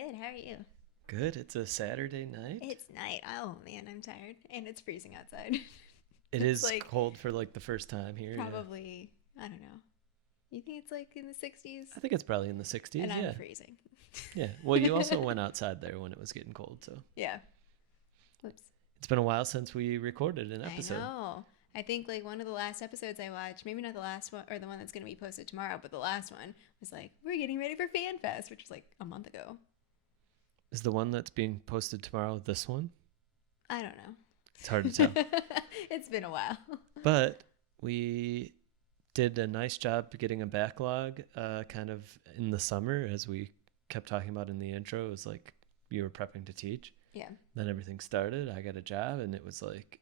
good. How are you? Good. It's a Saturday night. It's night. Oh man, I'm tired, and it's freezing outside. It It's is like cold for like the first time here. Yeah. probably I don't know. You think it's like in the 60s, I think it's probably in the 60s. and I'm Yeah. freezing. Yeah. Well, you also went outside there when it was getting cold, so Yeah. Whoops. it's been a while since we recorded an I episode. know. I think like one of the last episodes I watched, maybe not the last one or the one that's going to be posted tomorrow, but the last one was like, we're getting ready for FanFest, which was like a month ago. Is the one that's being posted tomorrow this one? I don't know. It's hard to tell. It's been a while. But we did a nice job getting a backlog kind of in the summer, as we kept talking about in the intro. It was like you were prepping to teach. Yeah. Then everything started. I got a job, and it was like,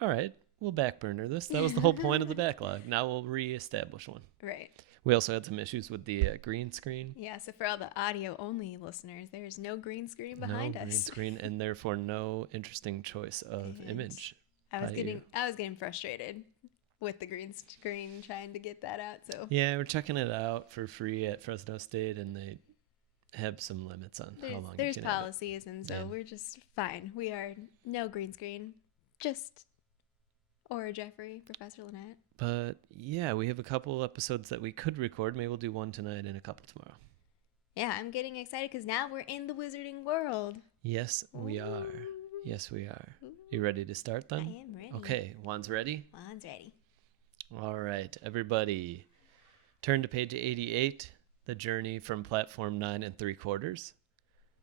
all right, we'll back burner this. That was the whole point of the backlog. Now we'll reestablish one. Right. We also had some issues with the green screen. Yeah, so for all the audio only listeners, there's no green screen behind no us. green screen, and therefore no interesting choice of And image. I was by getting you. I was getting frustrated with the green screen trying to get that out. So Yeah, we're checking it out for free at Fresno State, and they have some limits on how long there's you can have it. policies, and so And- we're just fine. We are no green screen, just Aura Jeffrey, Professor Lynette. But yeah, we have a couple episodes that we could record. Maybe we'll do one tonight and a couple tomorrow. Yeah, I'm getting excited because now we're in the wizarding world. Yes, we are. Ooh. Yes, we are. Ooh. You ready to start then? I am ready. Okay, Juan's ready? Juan's ready. All right, everybody. Turn to page 88, the journey from platform 9 3/4.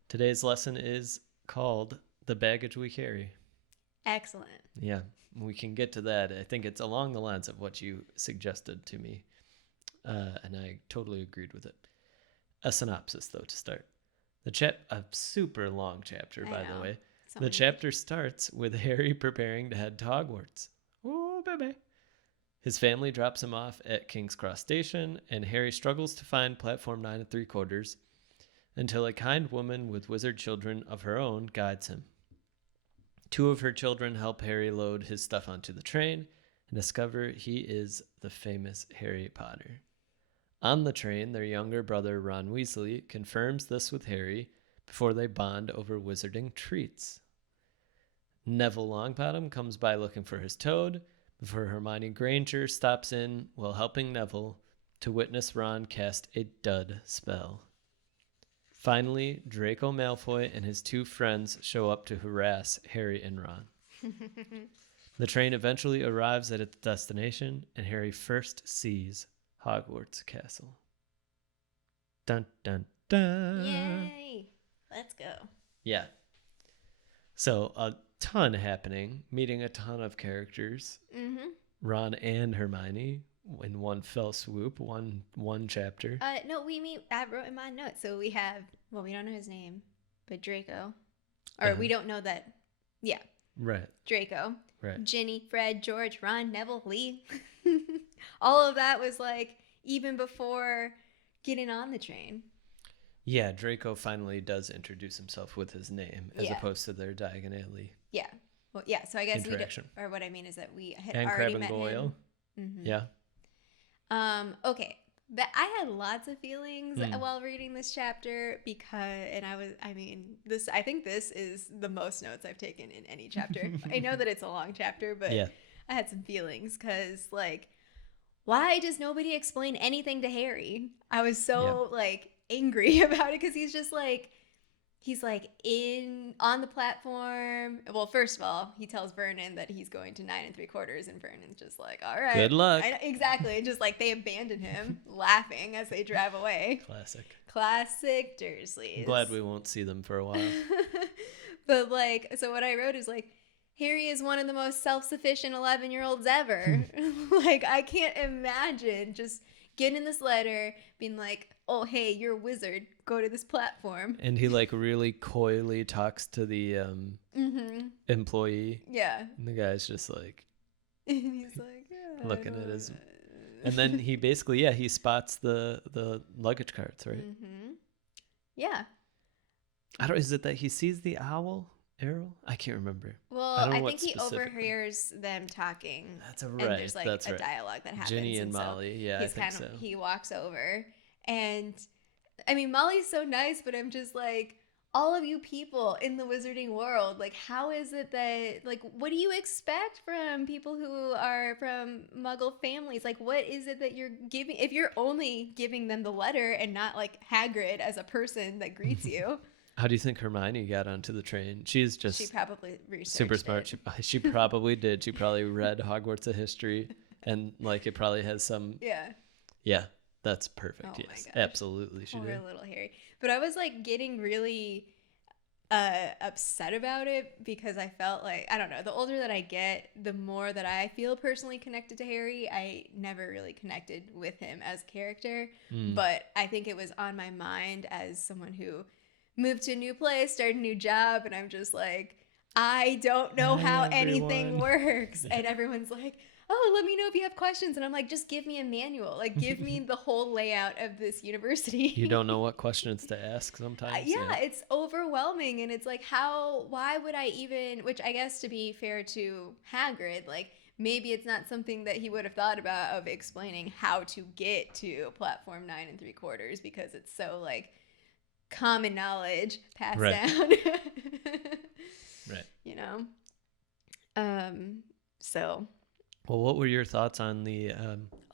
Today's lesson is called The Baggage We Carry. Excellent. Yeah, we can get to that. I think it's along the lines of what you suggested to me, and I totally agreed with it. A synopsis, though, to start. A super long chapter, I by know. the way. So The many- chapter starts with Harry preparing to head to Hogwarts. Oh, baby. His family drops him off at King's Cross Station, and Harry struggles to find platform 9 3/4 until a kind woman with wizard children of her own guides him. Two of her children help Harry load his stuff onto the train and discover he is the famous Harry Potter. On the train, their younger brother Ron Weasley confirms this with Harry before they bond over wizarding treats. Neville Longbottom comes by looking for his toad before Hermione Granger stops in while helping Neville to witness Ron cast a dud spell. Finally, Draco Malfoy and his two friends show up to harass Harry and Ron. The train eventually arrives at its destination, and Harry first sees Hogwarts Castle. Dun dun dun. Yay! Let's go. Yeah. So a ton happening, meeting a ton of characters. Mm-hmm. Ron and Hermione in one fell swoop, one chapter. No, I wrote in my notes. So we have, well, we don't know his name, but Draco. Or Uh-huh. we don't know that. Yeah, Right. Draco. Right. Ginny, Fred, George, Ron, Neville, Lee. All of that was like even before getting on the train. Yeah, Draco finally does introduce himself with his name as Yeah. opposed to their diagonally Yeah. Well, yeah. So I guess interaction. or what I mean is that we had And already Crab and met Goyle. him. Mm-hmm. Yeah. Okay. But I had lots of feelings Mm. while reading this chapter I think this is the most notes I've taken in any chapter. I know that it's a long chapter, but Yeah. I had some feelings because, like, why does nobody explain anything to Harry? I was so, like, angry about it because he's on the platform. Well, first of all, he tells Vernon that he's going to 9 3/4, and Vernon's just like, all right. Good luck. Exactly. Just like they abandon him, laughing as they drive away. Classic Dursleys. I'm glad we won't see them for a while. But, like, so what I wrote is, like, Harry is one of the most self-sufficient 11-year-olds ever. Like, I can't imagine just getting this letter, being like, oh, hey, you're a wizard. Go to this platform. And he like really coyly talks to the employee. Yeah. And the guy's just like And he's like, yeah, looking at his... And then he basically, he spots the luggage carts, right? Mm-hmm. Yeah. Is it that he sees the owl? Errol? I can't remember. Well, I don't know I what think he specifically. overhears them talking. That's And right. there's like That's a right. dialogue that happens. Ginny and so Molly. Yeah, I he's think so. He walks over, and I mean, Molly's so nice, but I'm just like, all of you people in the wizarding world, like, how is it that, like, what do you expect from people who are from Muggle families? Like, what is it that you're giving, if you're only giving them the letter and not like Hagrid as a person that greets you? How do you think Hermione got onto the train? She's She just probably researched super smart. it. She probably did. She probably read Hogwarts of History, and like it probably has some. Yeah. Yeah, that's perfect. Oh my Yes, gosh. absolutely, she Poor did. little Harry. But I was like getting really upset about it because I felt like, I don't know, the older that I get, the more that I feel personally connected to Harry. I never really connected with him as a character, but I think it was on my mind as someone who moved to a new place, started a new job, and I'm just like, I don't know Hi, how everyone. anything works. And everyone's like, oh, let me know if you have questions. And I'm like, just give me a manual. Like, give me the whole layout of this university. You don't know what questions to ask sometimes. Yeah, it's overwhelming. And it's like, why would I even, which I guess to be fair to Hagrid, like, maybe it's not something that he would have thought about of explaining how to get to platform 9 3/4 because it's so, like, common knowledge passed Right. down. Right. You know? So. Well, what were your thoughts on the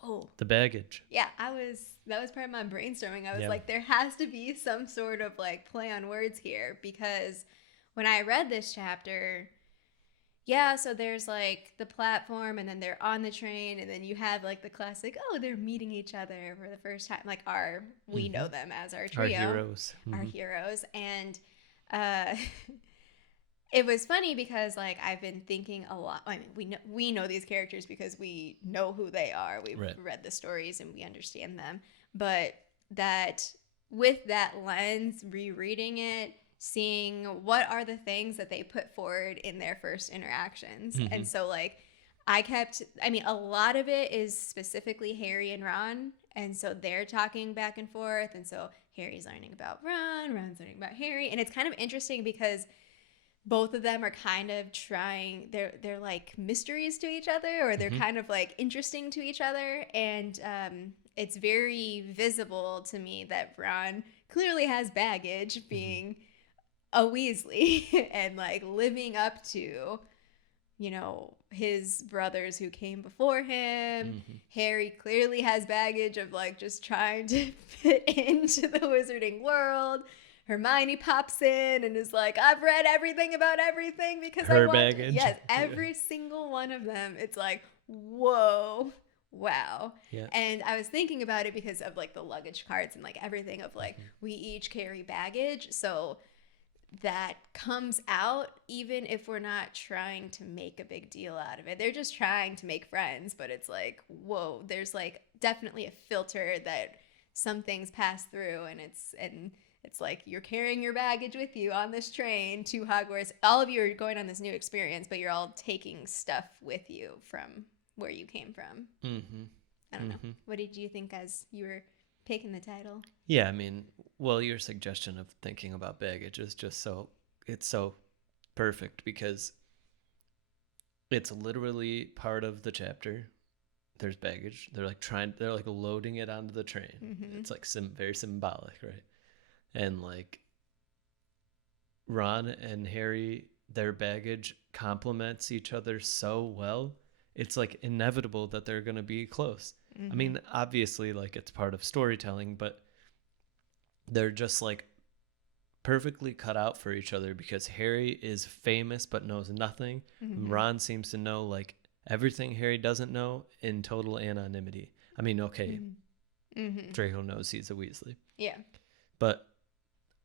Oh. baggage? Yeah, that was part of my brainstorming. I was Yeah. like, there has to be some sort of like play on words here because when I read this chapter, yeah, so there's like the platform and then they're on the train and then you have like the classic, oh, they're meeting each other for the first time. Like we know them as our trio. Our heroes. Our heroes. And it was funny because like I've been thinking a lot. I mean, we know these characters because we know who they are. We've read the stories and we understand them. But that with that lens, rereading it, seeing what are the things that they put forward in their first interactions. And so like a lot of it is specifically Harry and Ron. And so they're talking back and forth. And so Harry's learning about Ron's learning about Harry. And it's kind of interesting because both of them are kind of trying, they're like mysteries to each other, or they're kind of like interesting to each other. And it's very visible to me that Ron clearly has baggage being a Weasley and like living up to, you know, his brothers who came before him. Harry clearly has baggage of like just trying to fit into the wizarding world. Hermione pops in and is like, I've read everything about everything because her I want baggage. to. Yes, every single one of them. It's like, whoa, wow. Yeah. And I was thinking about it because of like the luggage carts and like everything of like we each carry baggage. So that comes out even if we're not trying to make a big deal out of it. They're just trying to make friends, but it's like, whoa, there's like definitely a filter that some things pass through and it's like you're carrying your baggage with you on this train to Hogwarts. All of you are going on this new experience, but you're all taking stuff with you from where you came from. I don't know. What did you think as you were picking the title? Yeah, I mean, well, your suggestion of thinking about baggage is just it's so perfect because it's literally part of the chapter. There's baggage. They're like loading it onto the train. It's like very symbolic, right? And like Ron and Harry, their baggage complements each other so well. It's like inevitable that they're going to be close. I mean, obviously, like it's part of storytelling, but they're just like perfectly cut out for each other because Harry is famous but knows nothing. Ron seems to know like everything Harry doesn't know in total anonymity. I mean, okay, Draco knows he's a Weasley. Yeah. But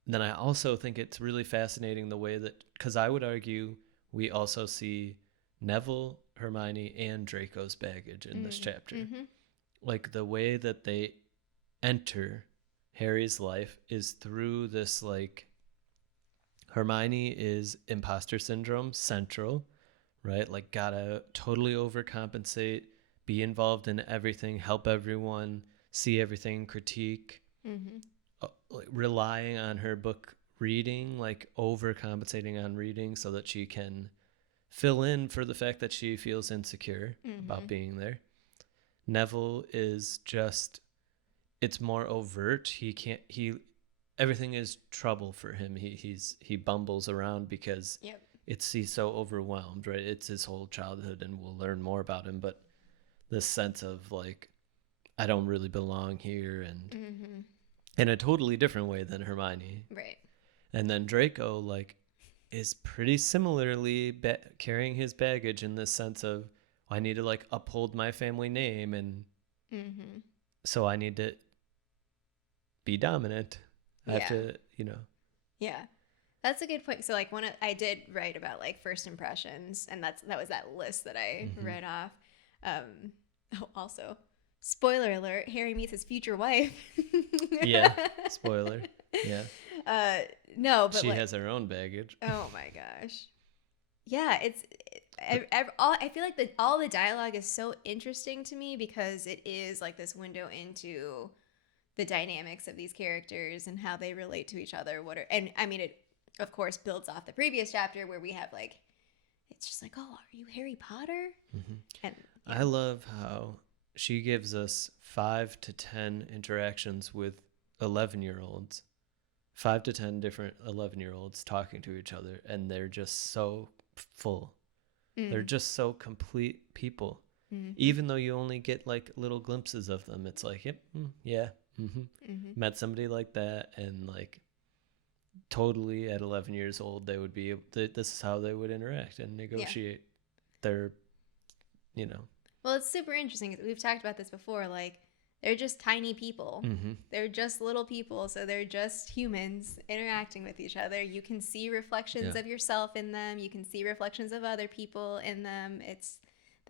then I also think it's really fascinating the way that, because I would argue we also see Neville, Hermione, and Draco's baggage in this chapter. Like the way that they enter Harry's life is through this, like, Hermione is imposter syndrome central, right? Like, gotta totally overcompensate, be involved in everything, help everyone, see everything, critique, like relying on her book reading, like overcompensating on reading so that she can fill in for the fact that she feels insecure about being there. Neville is just, it's more overt. He everything is trouble for him. He bumbles around because Yep. he's so overwhelmed, right? It's his whole childhood, and we'll learn more about him. But this sense of like, I don't really belong here, and Mm-hmm. in a totally different way than Hermione. Right. And then Draco, like, is pretty similarly carrying his baggage in this sense of, I need to like uphold my family name, and Mm-hmm. so I need to be dominant. I have Yeah. to, you know. Yeah. That's a good point. So like I did write about like first impressions, and that was that list that I Mhm. read off. Also, spoiler alert, Harry meets his future wife. Yeah, spoiler. Yeah. No, but She like, has her own baggage. oh my gosh. Yeah, I feel like all the dialogue is so interesting to me because it is like this window into the dynamics of these characters and how they relate to each other. And I mean, it of course builds off the previous chapter where we have like, it's just like, oh, are you Harry Potter? Mm-hmm. And I love how she gives us 5 to 10 interactions with 11-year-olds, 5 to 10 different 11-year-olds talking to each other, and they're just so full. They're just so complete people. Mm-hmm. Even though you only get like little glimpses of them, it's like, yep, yeah, met somebody like that, and like totally at 11 years old, they would be this is how they would interact and negotiate their, you know. Well, it's super interesting. We've talked about this before. Like, they're just tiny people. Mm-hmm. They're just little people. So they're just humans interacting with each other. You can see reflections of yourself in them. You can see reflections of other people in them.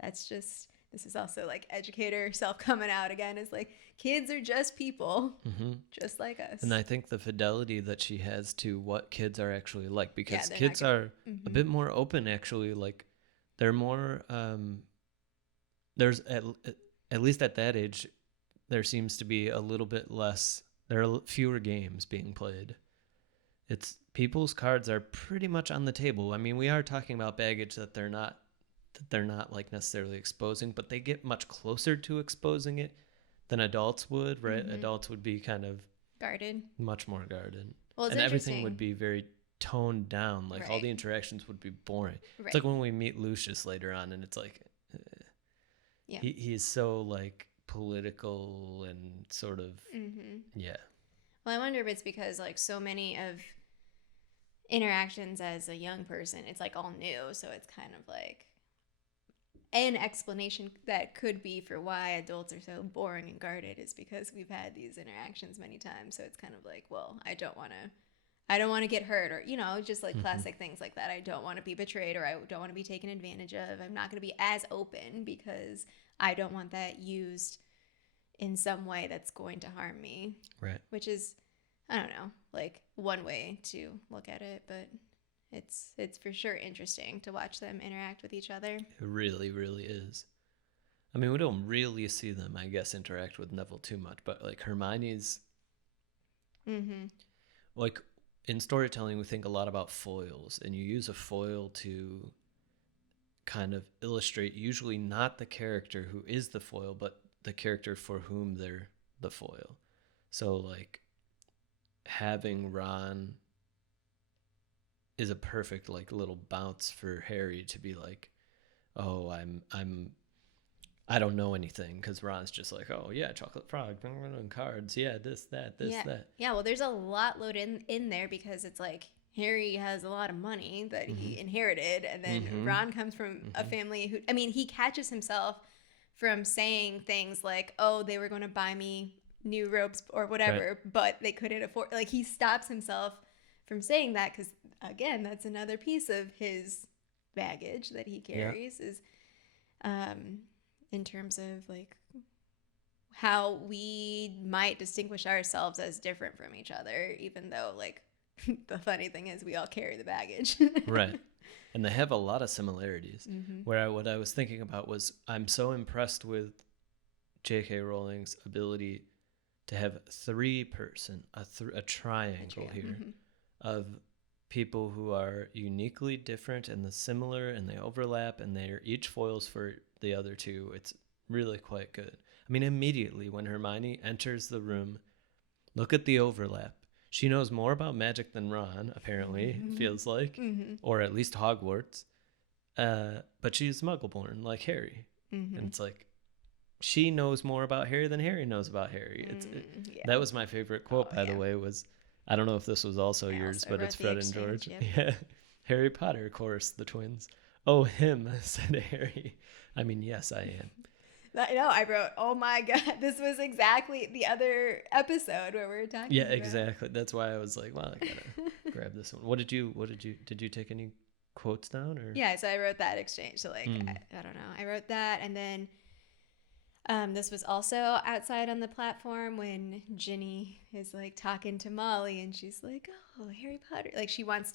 This is also like educator self coming out again. Is like, kids are just people, just like us. And I think the fidelity that she has to what kids are actually like, because they're kids are a bit more open, actually. Like, they're more, there's at least at that age, there seems to be a little bit less, there are fewer games being played. It's people's cards are pretty much on the table. I mean, we are talking about baggage that they're not like necessarily exposing, but they get much closer to exposing it than adults would, right? Adults would be kind of guarded, much more guarded. Well, it's and everything would be very toned down. Like, all the interactions would be boring. Right. It's like when we meet Lucius later on, and it's like, he's so like political and sort of, yeah. Well, I wonder if it's because like so many of interactions as a young person, it's like all new, so it's kind of like an explanation that could be for why adults are so boring and guarded is because we've had these interactions many times. So it's kind of like, well, I don't want to get hurt, or, you know, just like classic things like that. I don't want to be betrayed, or I don't want to be taken advantage of. I'm not going to be as open because I don't want that used in some way that's going to harm me. Right. Which is, I don't know, like one way to look at it, but it's for sure interesting to watch them interact with each other. It really, really is. I mean, we don't really see them, I guess, interact with Neville too much, but like Hermione's, like in storytelling, we think a lot about foils, and you use a foil to kind of illustrate usually not the character who is the foil, but the character for whom they're the foil. So like having Ron is a perfect like little bounce for Harry to be like, oh, I don't know anything, because Ron's just like, oh yeah, chocolate frog, cards, yeah, this, that. Yeah, well, there's a lot loaded in there because it's like Harry has a lot of money that he inherited, and then Ron comes from a family who, I mean, he catches himself from saying things like, oh, they were going to buy me new robes or whatever, but they couldn't afford, like he stops himself from saying that because, again, that's another piece of his baggage that he carries is in terms of like how we might distinguish ourselves as different from each other, even though like the funny thing is we all carry the baggage. Right. And they have a lot of similarities. What I was thinking about was, I'm so impressed with J.K. Rowling's ability to have a triangle here of people who are uniquely different and similar, and they overlap, and they're each foils for the other two. It's really quite good. I mean, immediately when Hermione enters the room, look at the overlap. She knows more about magic than Ron, apparently, feels like, or at least Hogwarts. But she's Muggle-born, like Harry. And it's like, she knows more about Harry than Harry knows about Harry. That was my favorite quote, by the way, was, I don't know if this was also yours, but it's Fred and George. Yep. Yeah. Harry Potter, of course, the twins. Oh, him, said Harry. I mean, yes, I am. No, I wrote, oh my God, this was exactly the other episode where we were talking about. Exactly. That's why I was like, well, I gotta grab this one. Did you take any quotes down? Or? Yeah, so I wrote that exchange. So like, I don't know. I wrote that, and then this was also outside on the platform when Ginny is like talking to Molly, and she's like, oh, Harry Potter. Like she wants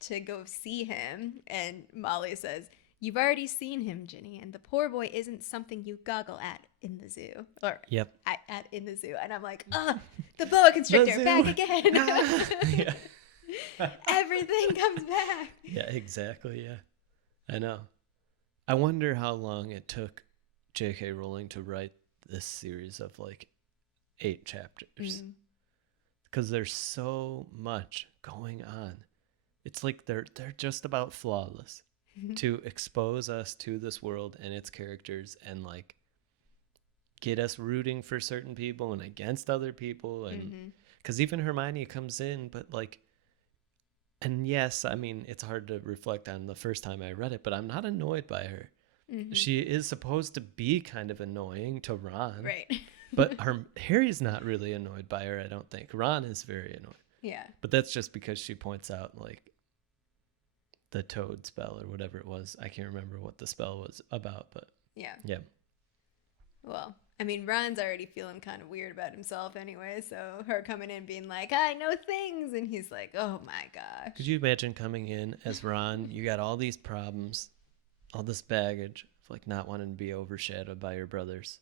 to go see him, and Molly says, you've already seen him, Ginny, and the poor boy isn't something you goggle at in the zoo. Or at in the zoo. And I'm like, the boa constrictor, back again. Everything comes back. Yeah, exactly, yeah. I know. I wonder how long it took J.K. Rowling to write this series of like 8 chapters. Because there's so much going on. It's like they're just about flawless. To expose us to this world and its characters and like get us rooting for certain people and against other people, and because even Hermione comes in, but like, and yes, I mean, it's hard to reflect on the first time I read it, but I'm not annoyed by her. She is supposed to be kind of annoying to Ron, right? But Harry's not really annoyed by her, I don't think. Ron is very annoyed. Yeah, but that's just because she points out like the toad spell or whatever it was. I can't remember what the spell was about, but yeah. Well, I mean, Ron's already feeling kind of weird about himself anyway, so her coming in being like, I know things, and he's like, oh my gosh. Could you imagine coming in as Ron? You got all these problems, all this baggage of like not wanting to be overshadowed by your brothers.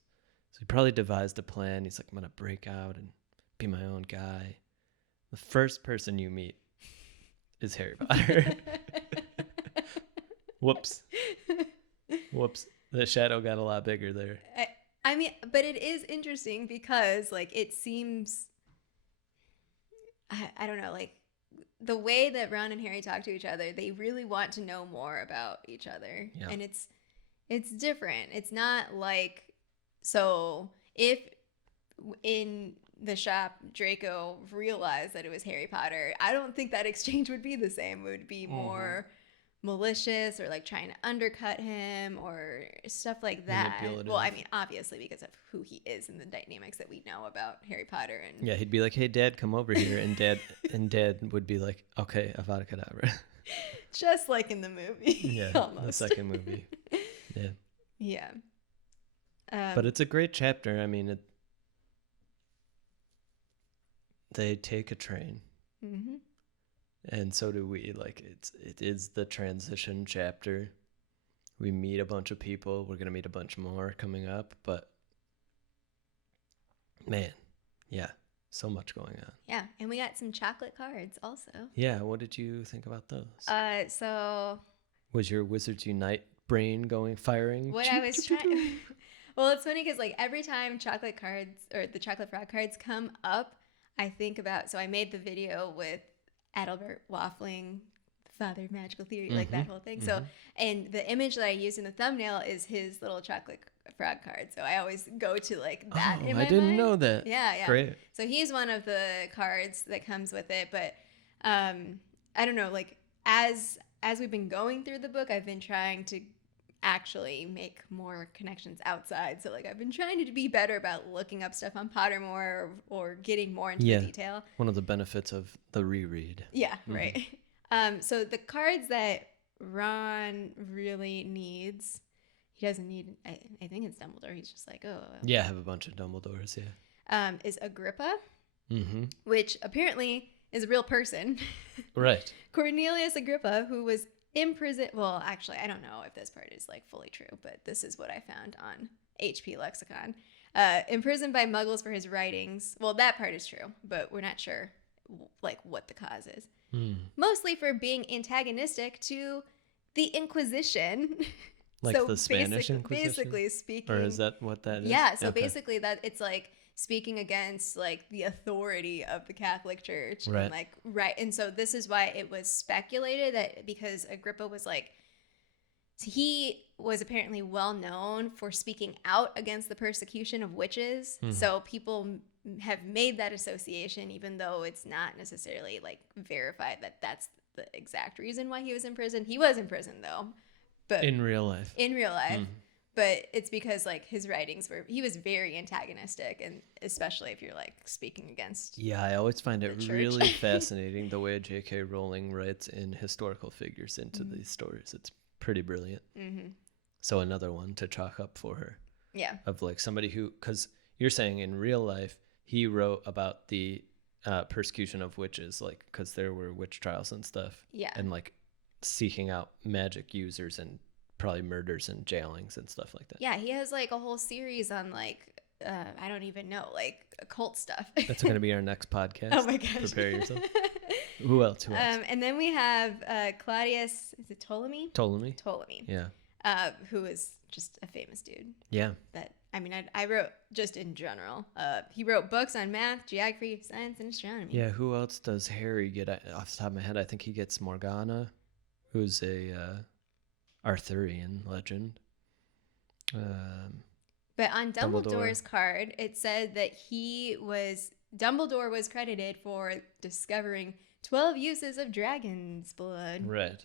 So he probably devised a plan. He's like, I'm going to break out and be my own guy. The first person you meet is Harry Potter. Whoops. The shadow got a lot bigger there. I mean, but it is interesting because, like, it seems, I don't know, like, the way that Ron and Harry talk to each other, they really want to know more about each other. Yeah. And it's different. It's not like, so if in the shop Draco realized that it was Harry Potter, I don't think that exchange would be the same. It would be more malicious or like trying to undercut him or stuff like that. Well, I mean, obviously because of who he is and the dynamics that we know about Harry Potter. And yeah, he'd be like, hey, Dad, come over here. And Dad would be like, okay, Avada Kedavra. Just like in the movie. Yeah, almost. The second movie. Yeah. Yeah. But it's a great chapter. I mean, they take a train. Mm-hmm. And so do we. Like, it is the transition chapter. We meet a bunch of people. We're going to meet a bunch more coming up. But, man, yeah, so much going on. Yeah, and we got some chocolate cards also. Yeah, what did you think about those? So... Was your Wizards Unite brain firing? What I was trying... Well, it's funny because, like, every time chocolate cards or the chocolate frog cards come up, I think about... So I made the video with Adalbert waffling, father of magical theory, like that whole thing. So, and the image that I used in the thumbnail is his little chocolate frog card. So I always go to like that in my I didn't mind. know that. Yeah. Great. So he's one of the cards that comes with it. But I don't know, like as we've been going through the book, I've been trying to actually make more connections outside. So like I've been trying to be better about looking up stuff on Pottermore or getting more into the detail. One of the benefits of the reread. Yeah, right. So the cards that Ron really needs, he doesn't need, I think it's Dumbledore. He's just like, oh. Yeah, I have a bunch of Dumbledores, is Agrippa, which apparently is a real person. Right. Cornelius Agrippa, who was in prison. Well, actually, I don't know if this part is like fully true, but this is what I found on HP Lexicon. Imprisoned by Muggles for his writings. Well, that part is true, but we're not sure like what the cause is. Mostly for being antagonistic to the Inquisition. Like the Spanish Inquisition? Basically speaking. Or is that what that is? Yeah, so Okay. basically that it's like speaking against like the authority of the Catholic Church. Right. And like, right. And so this is why it was speculated that because Agrippa was like, he was apparently well known for speaking out against the persecution of witches. Mhm. So people have made that association, even though it's not necessarily like verified that that's the exact reason why he was in prison. He was in prison though, but In real life. Mhm. But it's because like his writings he was very antagonistic, and especially if you're like speaking against. Yeah, I always find it church. really fascinating the way J.K. Rowling writes in historical figures into these stories. It's pretty brilliant. Mm-hmm. So another one to chalk up for her. Yeah. Of like somebody who, because you're saying in real life, he wrote about the persecution of witches, like because there were witch trials and stuff. Yeah. And like seeking out magic users and probably murders and jailings and stuff like that. Yeah, he has like a whole series on like I don't even know, like occult stuff. That's going to be our next podcast. Oh my gosh. Prepare yourself. Who else? And then we have Claudius, is it Ptolemy? Ptolemy. Yeah. Who is just a famous dude. Yeah. That I mean, I wrote just in general. He wrote books on math, geography, science, and astronomy. Yeah. Who else does Harry get? Off the top of my head, I think he gets Morgana, who's a Arthurian legend. But on Dumbledore's Dumbledore. card, it said that Dumbledore was credited for discovering 12 uses of dragon's blood. Right.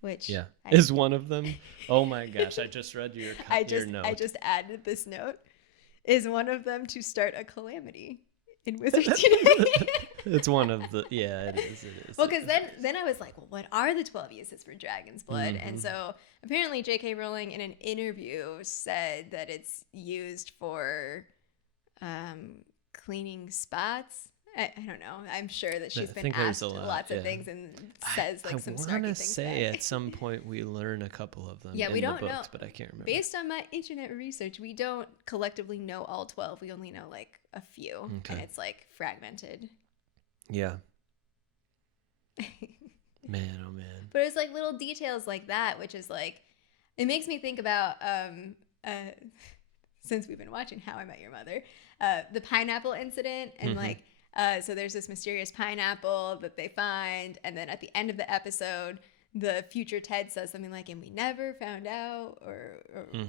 Which Yeah. Is one of them? Oh my gosh! I just read your note. I just added this note. Is one of them to start a calamity in WizardPhD? It's one of the. Yeah, it is. It is. Well, because then I was like, well, what are the 12 uses for dragon's blood? Mm-hmm. And so apparently J.K. Rowling in an interview said that it's used for cleaning spots. I don't know. I'm sure that she's been asked lots of things and says like some snarky things. I want to say at some point we learn a couple of them. Yeah, we don't know, but I can't remember. Based on my internet research, we don't collectively know all 12. We only know like a few, and it's like fragmented. Yeah. Man, oh man. But it's like little details like that, which is like, it makes me think about since we've been watching How I Met Your Mother, the pineapple incident, and like. So there's this mysterious pineapple that they find, and then at the end of the episode, the future Ted says something like, and we never found out or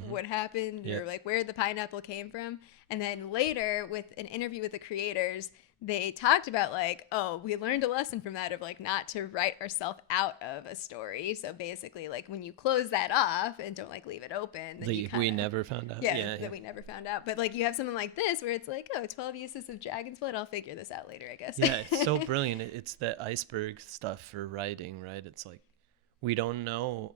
what happened or like where the pineapple came from. And then later with an interview with the creators, they talked about like, oh, we learned a lesson from that of like not to write ourselves out of a story. So basically like when you close that off and don't like leave it open, then we never found out. We never found out. But like you have something like this where it's like, oh, 12 uses of dragon's blood. I'll figure this out later, I guess. Yeah, it's so brilliant. It's that iceberg stuff for writing, right? It's like we don't know.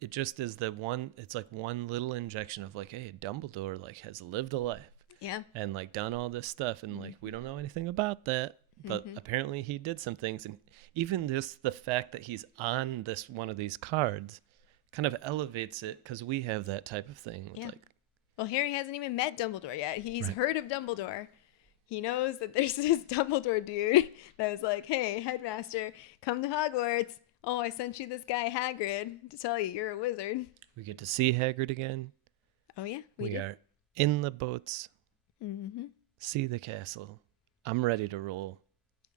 It just is it's like one little injection of like, hey, Dumbledore like has lived a life. Yeah. And like done all this stuff, and like we don't know anything about that, but apparently he did some things, and even just the fact that he's on this one of these cards kind of elevates it because we have that type of thing. With like, well, Harry hasn't even met Dumbledore yet. He's heard of Dumbledore. He knows that there's this Dumbledore dude that was like, hey, headmaster, come to Hogwarts. Oh, I sent you this guy Hagrid to tell you you're a wizard. We get to see Hagrid again. Oh yeah, we are in the boats. See the castle. I'm ready to roll.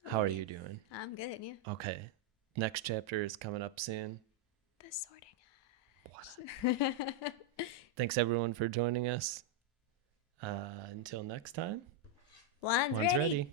How are you doing? I'm good, yeah. Okay. Next chapter is coming up soon. The Sorting Hat. Thanks everyone for joining us. Until next time. Wands ready.